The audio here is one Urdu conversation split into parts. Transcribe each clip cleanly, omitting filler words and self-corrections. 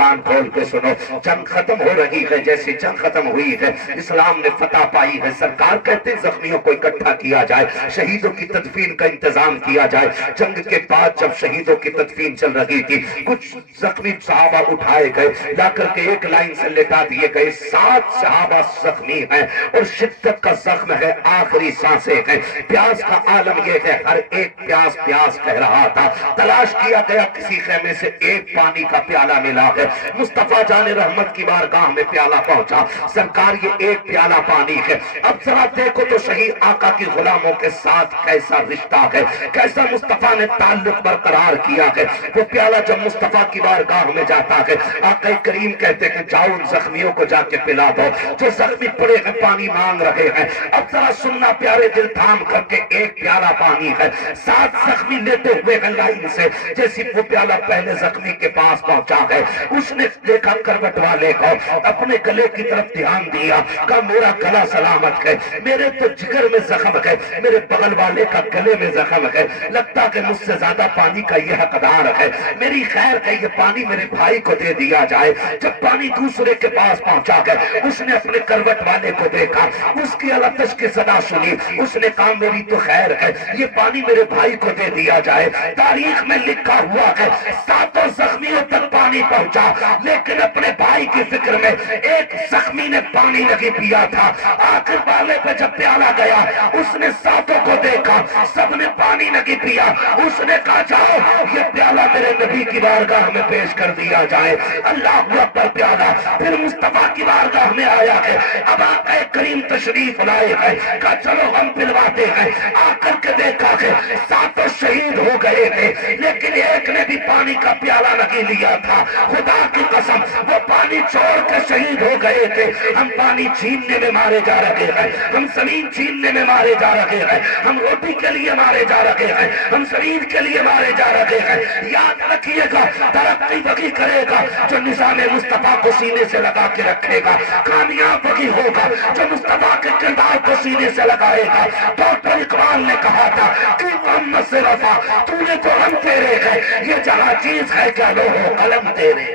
کان کھول کے سنو، جنگ ختم ہو رہی ہے، جیسی جنگ ختم ہوئی ہے اسلام نے فتح پائی ہے، سرکار کہتے ہیں زخمیوں کو اکٹھا کیا جائے، شہیدوں کی تدفین کا انتظام کیا جائے۔ جنگ کے بعد جب شہیدوں کی تدفین چل رہی تھی، کچھ زخمی صحابہ اٹھائے گئے، لا کر کے ایک لائن سے لٹا دیے گئے، 7 صحابہ زخمی ہیں اور شدت کا زخم ہے، آخری سانسیں ہیں، پیاس کا عالم یہ ہے، ہر ایک پیاس پیاس کہہ رہا تھا۔ تلاش کیا گیا، کسی خیمے سے ایک پانی کا پیالہ ملا ہے، مصطفیٰ جان رحمت کی بارگاہ میں پیالہ پہنچا، سرکار یہ ایک پیالہ پانی ہے، اب ذرا دیکھو تو شہید آقا کی غلاموں کے ساتھ کیسا رشتہ ہے، کیسا مصطفیٰ نے تعلق برقرار کیا ہے۔ وہ پیالہ جب مصطفیٰ کی بارگاہ میں جاتا ہے، آقا کریم کہتے ہیں جاؤ ان زخمیوں کو جا کے پلا دو، جو زخمی پڑے ہیں پانی مانگ رہے ہیں۔ اب ذرا سننا پیارے دل، تھام کر کے ایک پیالہ پانی ہے، 7 زخمی لیتے ہوئے ہیں لائن سے، جیسی وہ پیالہ پہلے زخمی کے پاس پہنچا ہے، اس نے دیکھا کروٹ والے کو، اپنے گلے کی طرف دھیان دیا، کہا میرا گلا سلامت ہے، میرے تو جگر میں زخم ہے، میرے بغل والے کا گلے میں زخم ہے، لگتا کہ مجھ سے زیادہ پانی کا یہ حقدار ہے، میری خیر ہے یہ پانی میرے بھائی کو دے دیا جائے۔ جب پانی دوسرے کے پاس پہنچا گیا، اس نے اپنے کروٹ والے کو دیکھا، اس کی التش کی صدا سنی، اس نے کہا میری تو خیر ہے یہ پانی میرے بھائی کو دے دیا جائے۔ تاریخ میں لکھا ہوا ہے 7 زخمیوں تک پانی پہنچا، لیکن اپنے بھائی کی فکر میں ایک زخمی نے پانی نہیں پیا تھا۔ آخر والے پہ جب پیالہ گیا، اس نے 7 کو دیکھا، سب نے پانی نہیں پیا، اس نے کہا جاؤ یہ پیالہ میرے نبی کی بارگاہ میں پیش کر دیا جائے۔ اللہ اکبر، پیالہ پھر مصطفیٰ کی بارگاہ میں آیا ہے، اب آقا کریم تشریف لائے ہیں، کہا چلو ہم پلواتے ہیں۔ آ کر کے دیکھا کہ 7 شہید ہو گئے تھے، لیکن ایک نے بھی پانی کا پیالہ نہیں لیا تھا۔ خدا کی قسم وہ پانی چھوڑ کے شہید ہو گئے تھے۔ ہم پانی چھیننے میں مارے جا رہے ہیں، ہم زمین چھیننے میں مارے جا رہے ہیں، ہم روٹی کے لیے مارے جا رہے ہیں، ہم زمین کے لیے مارے جا رہے ہیں۔ یاد رکھیے گا، ترقی وہی کرے گا جو نظام مصطفیٰ کو سینے سے لگا کے رکھے گا، کامیاب وہی ہوگا جو مصطفیٰ کے کردار کو سینے سے لگائے گا۔ ڈاکٹر اقبال نے کہا تھا کہ محمد سے وفا تو نے تو ہم تیرے ہے، یہ جہاں چیز ہے کیا لوح و قلم تیرے۔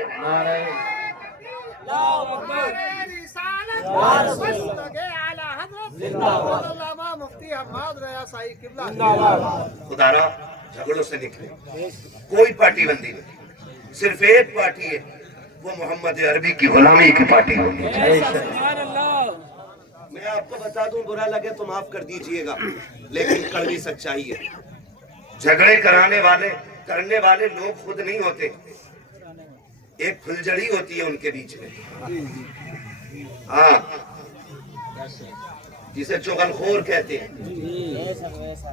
خدا را جھگڑوں سے نکلے، کوئی پارٹی بندی نہیں، صرف ایک پارٹی ہے، وہ محمد عربی کی غلامی کی پارٹی ہوگی۔ میں آپ کو بتا دوں، برا لگے تو معاف کر دیجئے گا، لیکن کڑوی سچائی ہے۔ جھگڑے کرنے والے لوگ خود نہیں ہوتے، ایک پھلجڑی ہوتی ہے ان کے بیچ میں، ہاں، جسے چغل خور کہتے ہیں،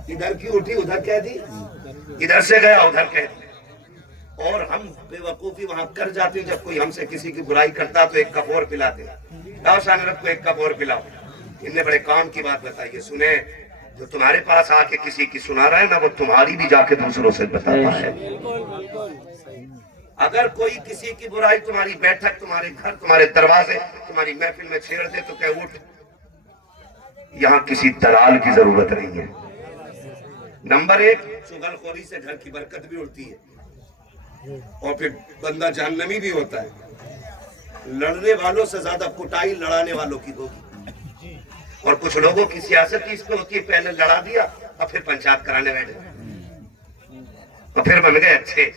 ادھر کی اٹھی ادھر کہہ دی، ادھر سے گیا ادھر کہہ دی، اور ہم بے وقوفی وہاں کر جاتے ہیں۔ جب کوئی ہم سے کسی کی برائی کرتا تو ایک کپ اور پلاتے، لاؤ شان رب کو ایک کپ اور پلاؤ۔ ان نے بڑے کام کی بات بتائی ہے، سنیں، جو تمہارے پاس آ کے کسی کی سنا رہا ہے نا، وہ تمہاری بھی جا کے دوسروں سے بتاتا ہے۔ اگر کوئی کسی کی برائی تمہاری بیٹھک، تمہارے گھر، تمہارے دروازے، تمہاری محفل میں چھیڑ دے تو کہ اٹھ، یہاں کسی دلال کی ضرورت نہیں ہے۔ نمبر 1، چغل خوری سے گھر کی برکت بھی اڑتی ہے، اور پھر بندہ جہنمی بھی ہوتا ہے۔ لڑنے والوں سے زیادہ کٹائی لڑانے والوں کی ہوگی، اور کچھ لوگوں کی سیاست اس پہ ہوتی ہے، پہلے لڑا دیا اور پھر پنچایت کرانے بیٹھے، اور پھر بن گئے اچھے۔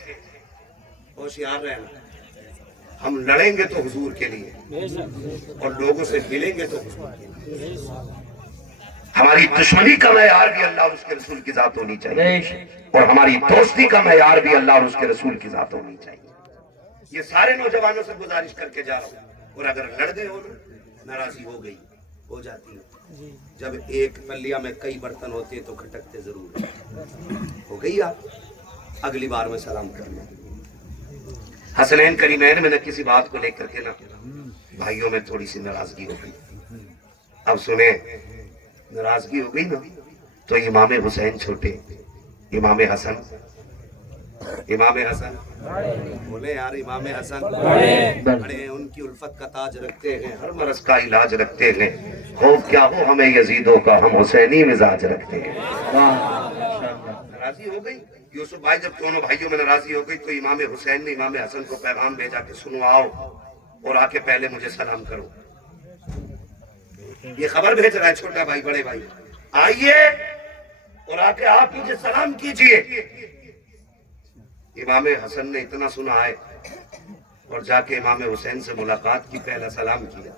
ہوشیار رہنا، ہم لڑیں گے تو حضور کے لیے، اور لوگوں سے ملیں گے تو حضور کے لیے۔ ہماری دشمنی کا معیار بھی اللہ اور اس کے رسول کی ذات ہونی چاہیے، اور ہماری دوستی کا معیار بھی اللہ اور اس کے رسول کی ذات ہونی چاہیے۔ یہ سارے نوجوانوں سے گزارش کر کے جا رہا ہوں، اور اگر لڑ گئے ہو ناراضی ہو گئی، ہو جاتی ہے، جب ایک پلیا میں کئی برتن ہوتے تو کھٹکتے ضرور ہو گئی۔ آپ اگلی بار میں سلام کرنا۔ حسنین کریمین میں نہ کسی بات کو لے کر کے نہ بھائیوں میں تھوڑی سی ناراضگی ہو گئی۔ اب سنیں، ناراضگی ہو گئی نا تو امام حسین چھوٹے، امام حسن بولے یار، امام حسن بڑے ہیں، ان کی الفت کا تاج رکھتے ہیں، ہر مرض کا علاج رکھتے ہیں، خوف کیا ہو ہمیں یزیدوں کا، ہم حسینی مزاج رکھتے ہیں۔ ناراضی ہو گئی یوسف بھائی جب دونوں بھائیوں میں ناراضی ہو گئی تو امام حسین نے امام حسن کو پیغام بھیجا کہ سنو آؤ اور آ کے پہلے مجھے سلام کرو. یہ خبر بھیج رہا ہے چھوٹا بھائی بڑے بھائی, آئیے اور آ کے آپ مجھے سلام کیجئے. امام حسن نے اتنا سنا ہے اور جا کے امام حسین سے ملاقات کی, پہلا سلام کیا.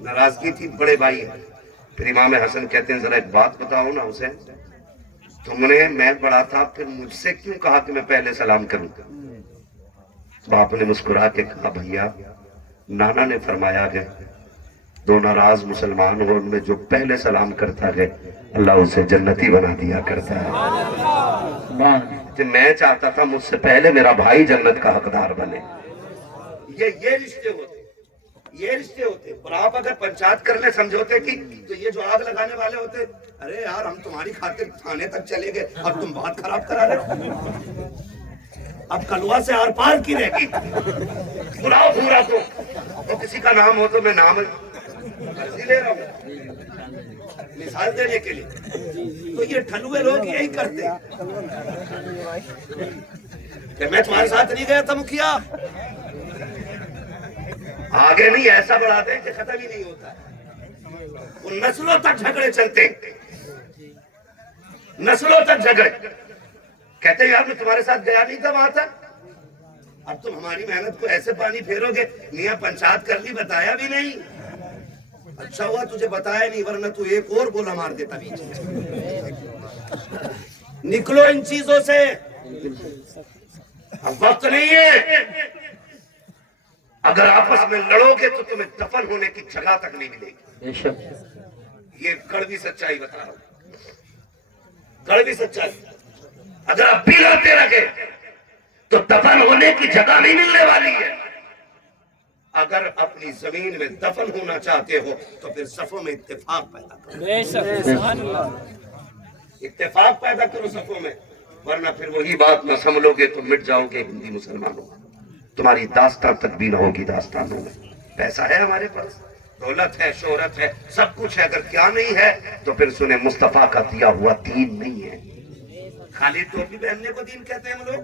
ناراضگی تھی بڑے بھائی. پھر امام حسن کہتے ہیں ذرا ایک بات بتاؤ نا حسین, تم نے, میں بڑا تھا, پھر مجھ سے کیوں کہا کہ میں پہلے سلام کروں؟ باپ نے مسکرا کے کہا بھیا نانا نے فرمایا ہے دو ناراض مسلمان ہو ان میں جو پہلے سلام کرتا ہے اللہ اسے جنتی بنا دیا کرتا ہے. کہ میں چاہتا تھا مجھ سے پہلے میرا بھائی جنت کا حقدار بنے. یہ رشتے ہوتے, یہ رشتے ہوتے. اور آپ اگر پنچایت کرنے سمجھوتے کی تو یہ جو آگ لگانے والے ہوتے, ارے یار ہم تمہاری خاطر تھانے تک چلے گئے, اب تم بات خراب کرا رہے, اب کلوا سے آر پار کی رہ گی. بلاؤ پورا تو کسی کا نام ہو تو میں نام لے رہا ہوں مثال دینے کے لیے. تو یہ ٹھلوے لوگ یہی کرتے کہ میں تمہارے ساتھ نہیں گیا تھا مکھیا, آگے نہیں ایسا بڑھاتے ہیں کہ ختم ہی نہیں ہوتا. وہ نسلوں تک جھگڑے چلتے, نسلوں تک جھگڑے. کہتے ہیں یار میں تمہارے ساتھ گیا نہیں تھا وہاں تک, اب تم ہماری محنت کو ایسے پانی پھیرو گے. میاں پنچایت کر لی, بتایا بھی نہیں. اچھا ہوا تجھے بتایا نہیں, ورنہ تو ایک اور گولا مار دیتا بیچ. نکلو ان چیزوں سے, اب وقت نہیں ہے. اگر آپس میں لڑو گے تو تمہیں دفن ہونے کی جگہ تک نہیں ملے گی. یہ کڑوی سچائی بتا رہا ہوں, کڑوی سچائی. اگر اب بھی لڑتے رہے تو دفن ہونے کی جگہ نہیں ملنے والی ہے. اگر اپنی زمین میں دفن ہونا چاہتے ہو تو پھر صفوں میں اتفاق پیدا کرو. اتفاق پیدا کرو صفوں میں, ورنہ پھر وہی بات نہ سمجھو گے تو مٹ جاؤ گے ہندی مسلمانوں. تمہاری داستان تک بھی نہ ہوگی داستانوں میں. پیسہ ہے ہمارے پاس, دولت ہے, شہرت ہے, سب کچھ ہے. اگر کیا نہیں ہے تو پھر سنیں مصطفیٰ کا دیا ہوا دین نہیں ہے. خالی ٹوپی پہننے کو دین کہتے ہیں ہم لوگ,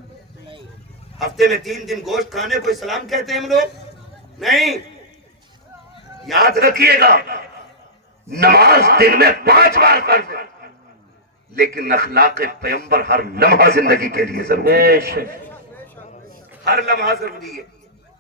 ہفتے میں 3 دن گوشت کھانے کو اسلام کہتے ہیں ہم لوگ. نہیں, یاد رکھیے گا نماز دن میں 5 بار فرض ہے, لیکن اخلاق پیغمبر ہر لمحہ زندگی کے لیے ضروری ہے. ہر لمحہ ضروری ہے.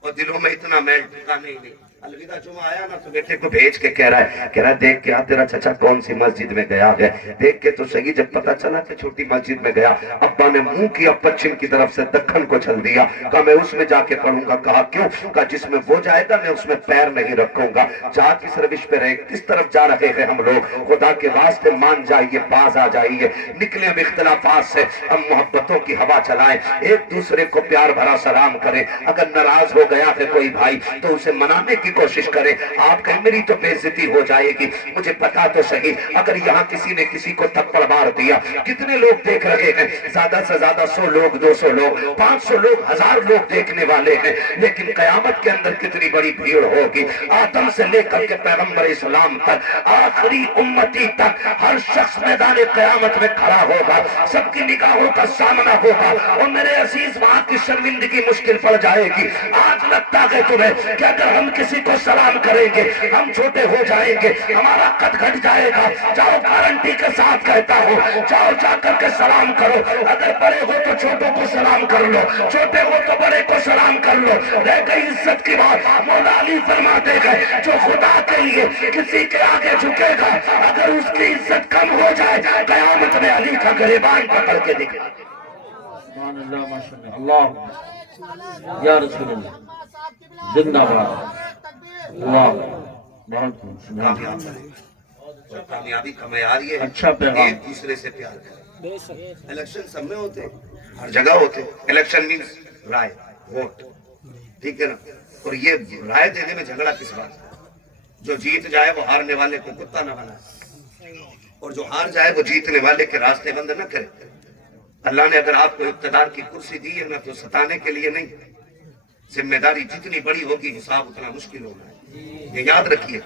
اور دلوں میں اتنا میل ٹھکانے ہی نہیں. الوداع جمعہ آیا نا تو بیٹے کو بھیج کے کہہ رہا ہے دیکھ کے تیرا چچا کون سی مسجد میں گیا ہے, دیکھ کے تو صحیح. جب پتا چلا کہ چھوٹی مسجد میں گیا, ابا نے منہ کیا پچھم کی طرف سے دکن کو چل دیا. کہا میں اس میں جا کے پڑھوں گا. کہا کیوں؟ کہا جس میں وہ جائے گا میں اس میں پیر نہیں رکھوں گا. جا کس روش پہ رہے, کس طرف جا رہے ہیں ہم لوگ, خدا کے واسطے مان جائیے, باز آ جائیے, نکلے اب اختلافات سے, ہم محبتوں کی ہوا چلائیں, ایک دوسرے کو پیار بھرا سلام کریں. اگر ناراض ہو گیا ہے کوئی بھائی تو اسے منانے کی کوشش کرے. آپ کہیں میری تو بے عزتی ہو جائے گی, مجھے پتا تو صحیح. اگر یہاں کسی نے کسی کو تھپڑ مار دیا, کتنے لوگ دیکھ رہے ہیں؟ زیادہ سے زیادہ 100 لوگ, 200 لوگ, 500 لوگ, 1000 لوگ دیکھنے والے ہیں. لیکن قیامت کے اندر کتنی بڑی بھیڑ ہوگی. آدم سے لے کر کے پیغمبر اسلام تک, آخری امتی تک, ہر شخص میدان قیامت میں کھڑا ہوگا. سب کی نگاہوں کا سامنا ہوگا. اور میرے عزیز وہاں کی شرمندگی مشکل پڑ جائے گی. آج لگتا ہے تمہیں کہ اگر ہم کسی کو سلام کریں گے ہم چھوٹے ہو جائیں گے, ہمارا قد گھٹ جائے گا. جاؤ, گارنٹی کے ساتھ کہتا ہوں, جاؤ جا کر کے سلام کرو. اگر بڑے ہو تو چھوٹوں کو سلام کر لو, چھوٹے ہو تو بڑے کو سلام کر لو. رہ گئی عزت کی بات, مولا علی فرماتے گئے جو خدا کے لیے کسی کے آگے جھکے گا, اگر اس کی عزت کم ہو جائے قیامت میں علی کا گریبان پکڑ کے دکھا. سبحان اللہ, ماشاءاللہ, اللہ یا رسول اللہ, زندہ باد. اللہ بہت کامیابی کا معیار یہ ہے اچھا پیغام. ایک دوسرے سے پیار کریں. الیکشن سب میں ہوتے, ہر جگہ ہوتے. الیکشن مینس رائے, ووٹ, ٹھیک ہے نا. اور یہ رائے دینے میں جھگڑا کس بات ہے؟ جو جیت جائے وہ ہارنے والے کو کتا نہ بنائے, اور جو ہار جائے وہ جیتنے والے کے راستے بند نہ کرے. اللہ نے اگر آپ کو اقتدار کی کرسی دی ہے نا تو ستانے کے لیے نہیں. ذمہ داری جتنی بڑی ہوگی حساب اتنا مشکل ہوگا, یہ یاد رکھیے.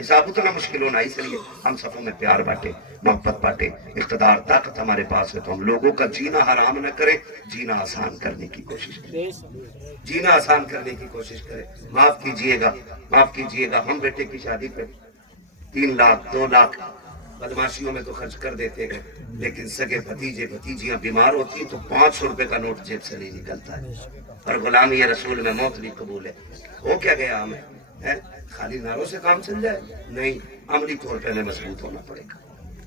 حساب اتنا مشکل ہونا، اس لیے ہم صفوں میں پیار بانٹے، محبت بانٹے، اقتدار طاقت ہمارے پاس ہے تو ہم لوگوں کا جینا حرام نہ کریں، جینا آسان کرنے کی کوشش کریں، جینا آسان کرنے کی کوشش کریں۔ معاف کیجئے گا، معاف کیجئے گا، ہم بیٹے کی شادی پہ 3 لاکھ 2 لاکھ بدماشیوں میں تو خرچ کر دیتے ہیں، لیکن سگے بھتیجے بھتیجیاں بیمار ہوتی تو 500 روپے کا نوٹ جیب سے نہیں نکلتا ہے، اور غلامی رسول میں موت بھی قبول ہے۔ ہو کیا گیا ہمیں؟ خالی نعروں سے کام چل جائے؟ نہیں، عملی طور پہ ہمیں مضبوط ہونا پڑے گا،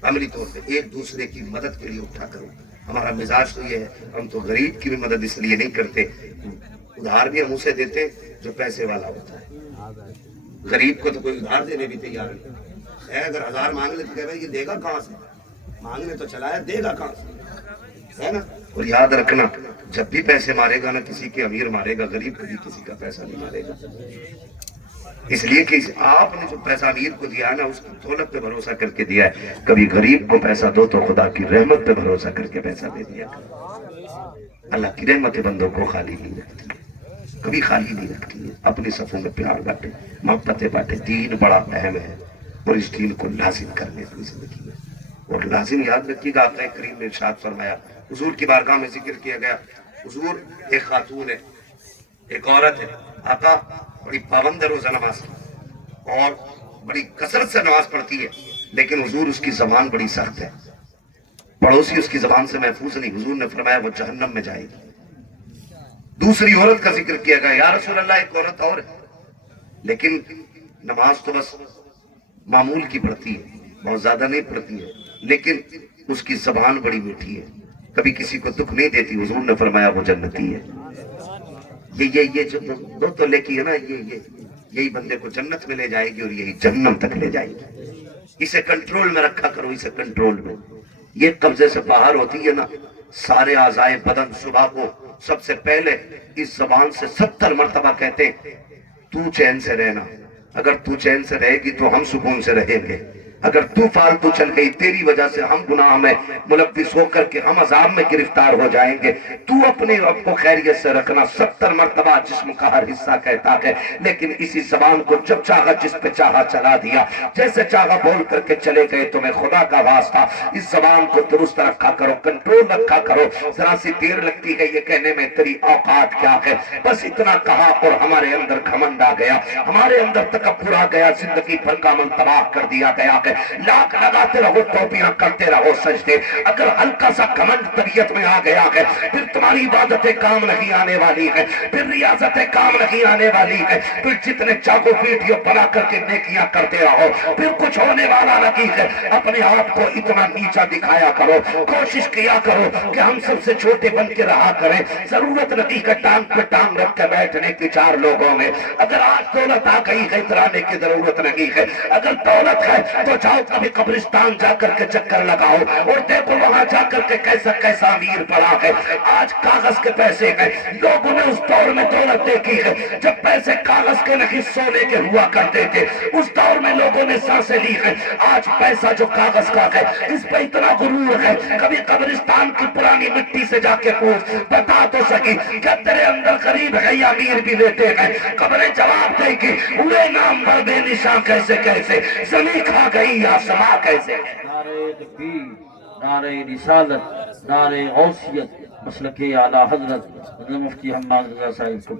عملی طور پہ ایک دوسرے کی مدد کے لیے اٹھا کرو۔ ہمارا مزاج تو یہ ہے، ہم تو غریب کی بھی مدد اس لیے نہیں کرتے، ادھار بھی ہم اسے دیتے جو پیسے والا ہوتا ہے، غریب کو تو کوئی ادھار دینے بھی تیار نہیں ہے۔ اگر 1000 مانگ لے تو کہ بھائی یہ دے گا کہاں سے؟ مانگنے تو چلا ہے، دے گا کہاں سے؟ ہے نا؟ اور یاد رکھنا، جب بھی پیسے مارے گا نا کسی کے امیر مارے گا، غریب کبھی کسی کا پیسہ نہیں مارے گا، اس لیے کہ آپ نے جو پیسہ امیر کو دیا ہے نا، اس کی دولت پہ بھروسہ کر کے دیا ہے۔ کبھی غریب کو پیسہ دو تو خدا کی رحمت پہ بھروسہ کر کے پیسہ دے دیا۔ اللہ کی رحمت بندوں کو خالی نہیں رکھتی، کبھی خالی نہیں رکھتی ہے۔ اپنی صفوں میں پیار بانٹے، محبتیں بانٹے، دین بڑا اہم ہے اور اس دین کو لازم کرنے اپنی زندگی میں، اور لازم یاد رکھیے گا، آقا کریم نے ارشاد فرمایا، حضور کی بارگاہ میں ذکر کیا گیا، حضور ایک خاتون ہے، ایک عورت ہے، آقا بڑی پابند ہے روزہ نماز کی اور بڑی کثرت سے نماز پڑھتی ہے، لیکن حضور اس کی زبان بڑی سخت ہے، پڑوسی اس کی زبان سے محفوظ نہیں، حضور نے فرمایا وہ جہنم میں جائے گی۔ دوسری عورت کا ذکر کیا گیا، یا رسول اللہ ایک عورت اور ہے لیکن نماز تو بس معمول کی پڑھتی ہے، بہت زیادہ نہیں پڑھتی ہے، لیکن اس کی زبان بڑی میٹھی ہے، کبھی کسی کو دکھ نہیں دیتی، حضور نے فرمایا وہ جنتی ہے۔ یہ جو دو تولے کی ہے نا، یہی بندے کو جنت میں لے جائے گی اور یہی جہنم تک لے جائے گی۔ اسے کنٹرول میں رکھا کرو، اسے کنٹرول میں۔ یہ قبضے سے باہر ہوتی ہے نا، سارے اعضائے بدن صبح کو سب سے پہلے اس زبان سے 70 مرتبہ کہتے تو چین سے رہنا، اگر تو چین سے رہے گی تو ہم سکون سے رہیں گے، اگر تو فالتو چل گئی تیری وجہ سے ہم گناہ میں ملوث ہو کر کے ہم عذاب میں گرفتار ہو جائیں گے، تو اپنے رب کو خیریت سے رکھنا۔ 70 مرتبہ جسم کا ہر حصہ کہتا ہے، لیکن اسی زبان کو جب چاہا جس پہ چاہا چلا دیا، جیسے چاہا بول کر کے چلے گئے۔ تمہیں خدا کا واسطہ اس زبان کو درست رکھا کرو، کنٹرول رکھا کرو۔ ذرا سی دیر لگتی ہے یہ کہنے میں تیری اوقات کیا ہے، بس اتنا کہا اور ہمارے اندر گھمنڈ آ گیا، ہمارے اندر تکبر آ گیا، زندگی بھر کا عمل تباہ کر دیا گیا ہے۔ لاکھ لگاتے رہو، ٹوپیاں کرتے رہو سجدے، اگر ہلکا سا گھمنڈ طبیعت میں آ گیا ہے پھر تمہاری عبادتیں کام نہیں آنے والی ہے، پھر ریاضتیں کام نہیں آنے والی ہے، پھر جتنے چاہو ویڈیو بنا کر کے نیکیاں کرتے رہو، پھر کچھ ہونے والا نہیں ہے۔ اپنے آپ کو اتنا نیچا دکھایا کرو، کوشش کیا کرو کہ ہم سب سے چھوٹے بن کے رہا کریں۔ ضرورت نہیں کہ ٹانگ پہ ٹانگ رکھ کے بیٹھنے کی 4 لوگوں میں۔ اگر آج دولت آ گئی ہے اترانے کی ضرورت نہیں ہے، اگر دولت ہے تو جاؤ کبھی قبرستان جا کر کے چکر لگاؤ اور دیکھو وہاں جا کر کے کیسا کیسا امیر پڑا ہے۔ آج کاغذ کے پیسے ہیں، لوگوں نے اس دور میں دولت دیکھی ہے جب پیسے کاغذ کے نہیں سونے کے ہوا کرتے تھے، اس دور میں لوگوں نے سانسیں لی ہے۔ آج پیسہ جو کاغذ کا ہے اس پہ اتنا غرور ہے، کبھی قبرستان کی پرانی مٹی سے جا کے پوچھ، بتا تو سکی کیا تیرے اندر غریب ہے یا امیر بھی لیتے ہیں؟ قبریں جواب دے گی، ہوئے نام بر بے نشاں کیسے کیسے، زمین کھا گئی یا سما کیسے۔ نعرہ تکبیر، نعرہ رسالت، نعرہ غوثیت، مسلک اعلیٰ حضرت مفتی حماد رضا صاحب کو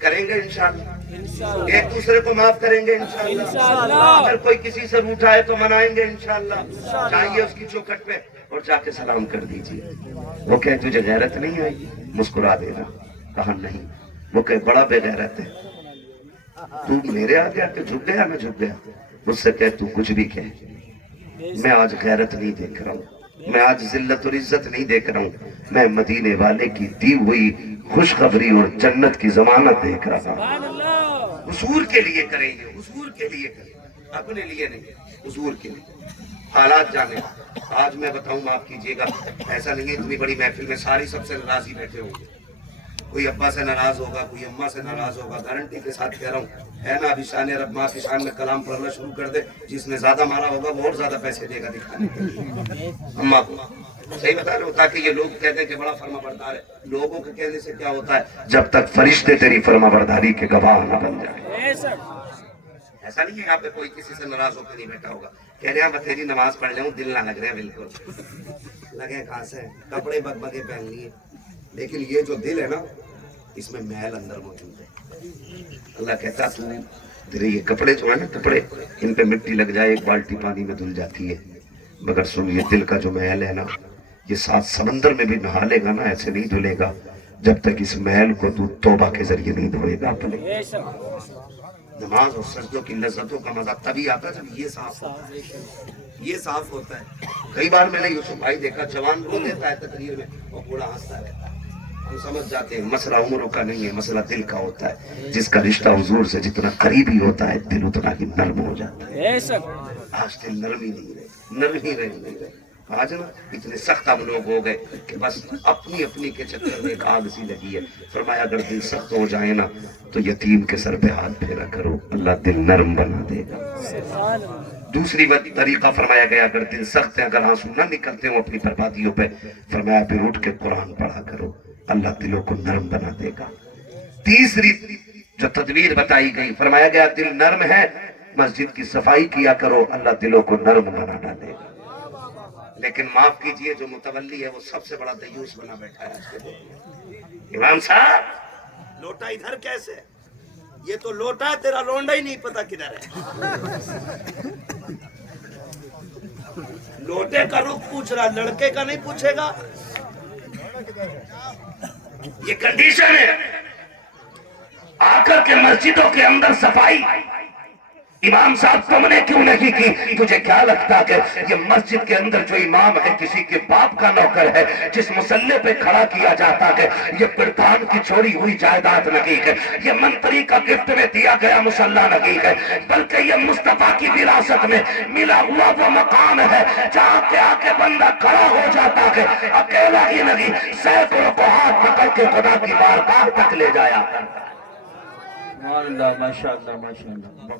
کریں گے انشاءاللہ، ایک دوسرے کو معاف کریں گے انشاءاللہ، اگر کوئی کسی سے روٹھا ہے تو منائیں گے انشاءاللہ، جائیے اس کی چوکھٹ پہ اور جا کے سلام کر دیجیے۔ وہ کہے تجھے غیرت نہیں آئی، مسکرا دینا، کہا نہیں۔ وہ کہے بڑا بے غیرت ہے، تو میرے آگے آ کے جھک گیا، میں جھک گیا۔ مجھ سے کہے تو کچھ بھی کہے، میں آج غیرت نہیں دیکھ رہا ہوں، میں آج ذلت اور عزت نہیں دیکھ رہا ہوں، میں مدینے والے کی دی ہوئی خوشخبری اور جنت کی ضمانت دیکھ رہا ہوں۔ حضور کے لیے کریں گے، حضور کے لیے کریں، اپنے لیے نہیں، حضور کے لیے۔ حالات جانے، آج میں بتاؤں معاف کیجئے گا، ایسا نہیں ہے اتنی بڑی محفل میں ساری سب سے ناراضی بیٹھے ہوں گے، کوئی ابا سے ناراض ہوگا، کوئی اماں سے ناراض ہوگا، گارنٹی کے ساتھ کہہ رہا ہوں، ہے نا؟ ابھی شان رب ماں کی شان میں کلام پڑھنا شروع کر دے، جس نے زیادہ مارا ہوگا وہ اور زیادہ پیسے دے گا دکھانے کے لیے اماں کو۔ صحیح بتا رہے ہو، تاکہ یہ لوگ کہتے ہیں کہ بڑا فرما بردار ہے۔ لوگوں کے کہنے سے کیا ہوتا ہے؟ جب تک فرشتے تیری فرما برداری کے گواہ نہ بن جائیں، ایسا نہیں ہے یہاں پہ کوئی کسی سے ناراض ہو کے نہیں بیٹھا ہوگا، کہہ رہے ہیں میں تیری نماز پڑھ لوں، دل نہ لگ رہے ہیں بالکل، لگے کہاں سے، کپڑے بگبگے پہن لیے، لیکن یہ جو دل ہے نا اس میں محل اندر موجود ہے۔ اللہ کہتا تو تیرے یہ کپڑے جو ہیں نا کپڑے، ان پہ مٹی لگ جائے 1 بالٹی پانی میں دھل جاتی ہے، مگر سن یہ دل کا جو محل ہے نا، یہ 7 سمندر میں بھی نہا لے گا نا ایسے نہیں دھلے گا جب تک اس محل کو تو توبہ کے ذریعے نہیں دھوئے گا اپنے۔ نماز اور سجدوں کی لذتوں کا مزہ تبھی آتا ہے جب یہ صاف ہوتا ہے، یہ صاف ہوتا ہے۔ کئی بار میں نے یوسف بھائی دیکھا جوان رو دیتا ہے تقریر میں اور بوڑھا ہنستا رہتا ہے، ہم سمجھ جاتے ہیں مسئلہ عمروں کا نہیں ہے، مسئلہ دل کا ہوتا ہے، جس کا رشتہ حضور سے جتنا قریبی ہوتا ہے دل اتنا ہی نرم ہو جاتا ہے۔ آج دل نرم ہی نہیں رہے، نرم ہی نہیں رہے، آج نا اتنے سخت ہم لوگ ہو گئے کہ بس اپنی اپنی کے چکر میں ایک آگ سی لگی ہے۔ فرمایا اگر دل سخت ہو جائے نا تو یتیم کے سر پہ ہاتھ پھیرا کرو، اللہ دل نرم بنا دے گا۔ دوسری طریقہ فرمایا گیا اگر دل سخت ہے، اگر آنسو نہ نکلتے ہوں اپنی بربادیوں پہ، فرمایا پھر اٹھ کے قرآن پڑھا کرو، اللہ دلوں کو نرم بنا دے گا۔ تیسری جو تدبیر بتائی گئی، فرمایا گیا دل نرم ہے مسجد کی صفائی کیا کرو، اللہ دلوں کو نرم بنا ڈالے گا۔ لیکن معاف کیجئے جو متولی ہے وہ سب سے بڑا دیوس بنا بیٹھا ہے آج کے دور میں۔ امام صاحب لوٹا ادھر کیسے، یہ تو لوٹا ہے، تیرا لونڈا ہی نہیں پتا کدھر ہے۔ لوٹے کا رخ پوچھ رہا، لڑکے کا نہیں پوچھے گا۔ یہ کنڈیشن ہے آ کر کے مسجدوں کے اندر صفائی۔ امام صاحب تم نے کیوں نہیں کی؟ تجھے کیا لگتا کہ یہ مسجد کے اندر جو امام ہے کسی کے باپ کا نوکر ہے؟ جس مسلح پہ کھڑا کیا جاتا ہے یہ پردھان کی چھوڑی ہوئی جائیداد نہیں ہے، یہ منتری کا گفٹ میں دیا گیا مسلح نہیں ہے، بلکہ یہ مصطفیٰ کی وراثت میں ملا ہوا وہ مقام ہے جہاں کے آکے بندہ کھڑا ہو جاتا ہے، اکیلا ہی نہیں سینکڑوں کو ہاتھ پکڑ کے خدا کی بارگاہ تک لے جایا۔ ماشاءاللہ ماشاءاللہ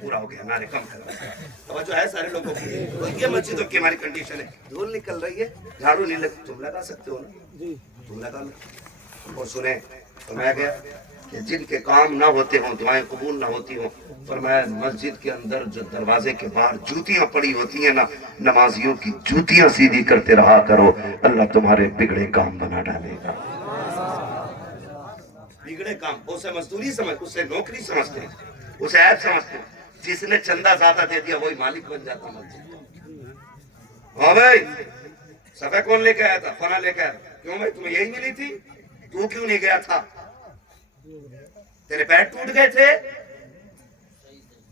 پورا ہو گیا، نعرے کم کر رہا ہے، توجہ ہے سارے لوگوں کی۔ تو یہ مسجدوں کی ہماری کنڈیشن ہے، دھول نکل رہی ہے، جھاڑو نہیں لگ، تم لگا سکتے ہو نا، تم لگا لو۔ اور سنیں فرمایا گیا کہ جن کے کام نہ ہوتے ہوں، دعائیں قبول نہ ہوتی ہوں، فرمایا مسجد کے اندر جو دروازے کے باہر جوتیاں پڑی ہوتی ہیں نا، نمازیوں کی جوتیاں سیدھی کرتے رہا کرو، اللہ تمہارے بگڑے کام بنا ڈالے گا۔ بگڑے کام اسے مزدوری سمجھ، اسے نوکری سمجھتے ہیں، اسے عیب سمجھتے ہیں۔ جس نے چندہ زیادہ دے دیا وہی مالک بن جاتا مسجد۔ ہاں بھائی صفحہ کون لے کے آیا تھا؟ فلاں لے کے آیا تھا۔ کیوں بھائی تمہیں یہی ملی تھی؟ تو کیوں نہیں گیا تھا؟ تیرے پیر ٹوٹ گئے تھے،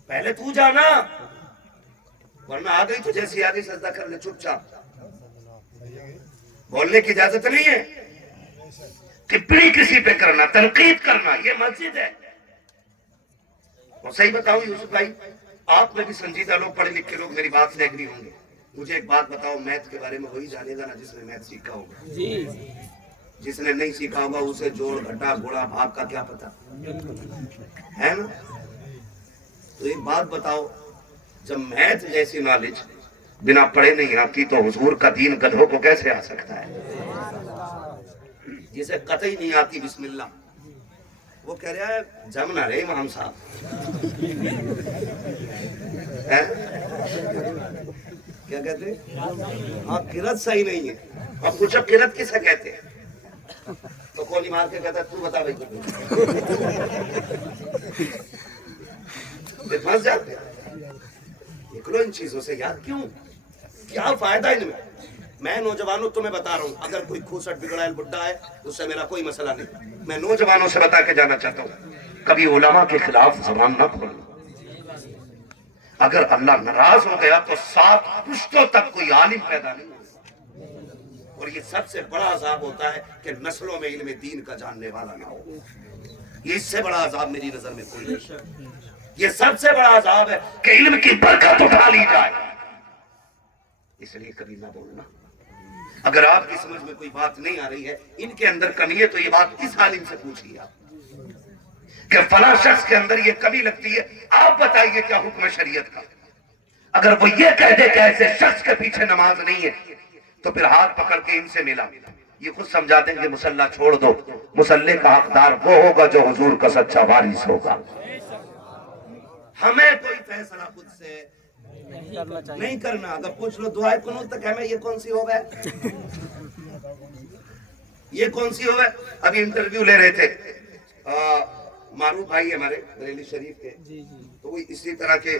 پہلے تو جانا، ورنہ آ گئی تو جیسی آ گئی سجدہ کر لے چپ چاپ، بولنے کی اجازت نہیں ہے، ٹپڑی کسی پہ کرنا، تنقید کرنا، یہ مسجد ہے۔ اور صحیح بتاؤ یوسف بھائی، آپ میں بھی سنجیدہ لوگ، پڑھے لکھے لوگ میری بات سے ایگری ہوں گے، مجھے ایک بات بتاؤ، میتھ کے بارے میں وہی جانے گا نا جس نے میتھ سیکھا ہوگا، جس نے نہیں سیکھا ہوگا اسے جوڑ گھٹا گھوڑا بھاگ کا کیا پتا ہے نا۔ تو ایک بات بتاؤ، جب میتھ جیسی نالج بنا پڑھے نہیں آتی تو حضور کا دین گدھوں کو کیسے آ سکتا ہے؟ جسے قطعی نہیں آتی بسم اللہ، وہ کہہ رہا ہے جم نہ رہے امام صاحب، کیا کہتے ہیں؟ ہاں قرت صحیح نہیں ہے۔ اب پوچھو قرت کسے کہتے ہیں تو کوئی مار کے کہتا ہے تو بتا بھائی، پھنس جاتے ہیں۔ نکلو ان چیزوں سے یار، کیوں، کیا فائدہ ان میں نوجوانوں تمہیں بتا رہا ہوں، اگر کوئی کھوسٹ بگڑائل بڈھا ہے اس سے میرا کوئی مسئلہ نہیں، میں نوجوانوں سے بتا کے جانا چاہتا ہوں کبھی علماء کے خلاف زبان نہ کھولنا۔ اگر اللہ ناراض ہو گیا تو 7 پشتوں تک کوئی عالم پیدا نہیں ہوگا، اور یہ سب سے بڑا عذاب ہوتا ہے کہ نسلوں میں علم دین کا جاننے والا نہ ہو، یہ اس سے بڑا عذاب میری نظر میں کوئی نہیں۔ یہ سب سے بڑا عذاب ہے کہ علم کی برکت اٹھا لی جائے، اس لیے کبھی نہ بولنا۔ اگر آپ کی سمجھ میں کوئی بات نہیں آ رہی ہے، ان کے اندر کمی ہے، تو یہ بات کس عالم سے پوچھیے آپ کہ فلاں شخص کے اندر یہ کمی لگتی ہے، آپ بتائیے کیا حکم ہے شریعت کا۔ اگر وہ یہ کہہ دے کہ ایسے شخص کے پیچھے نماز نہیں ہے تو پھر ہاتھ پکڑ کے ان سے ملا، یہ خود سمجھا دیں گے مسلح چھوڑ دو، مسلح کا حقدار وہ ہوگا جو حضور کا سچا وارث ہوگا۔ ہمیں کوئی فیصلہ خود سے نہیں کرنا. اگر پوچھ لو دعائے قنوت تک ہمیں یہ کون سی ہوگا, یہ کون سی ہوگا. ابھی انٹرویو لے رہے تھے معروف بھائی ہمارے بریلی شریف کے, تو وہ اسی طرح کے